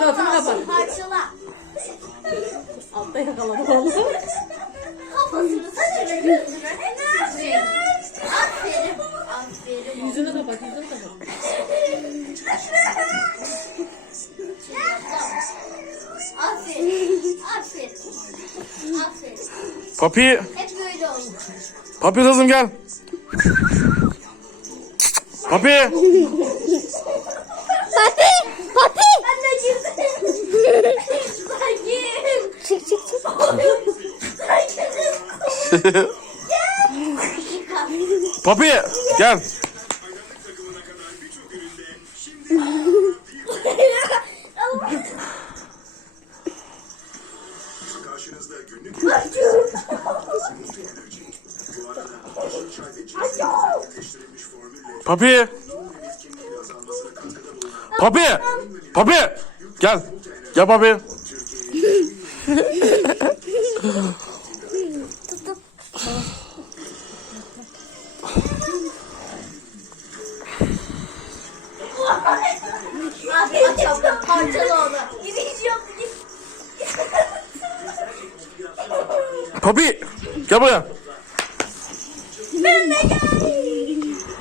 bak. Parçala. Altta yakaladım onu. Kafasını saçını gözünü. Aferin. Aferin. Aferin. Yüzünü kapat, yüzünü kapat. Aferin. Aferin. Aferin. Papi, Hep böyle oldu. papi kızım gel. Papi! Papi gel. Papi, papi, papi. Gel. Gel papi. Abi aç abla. Parçala onu. Papi, gel buraya. Geldim.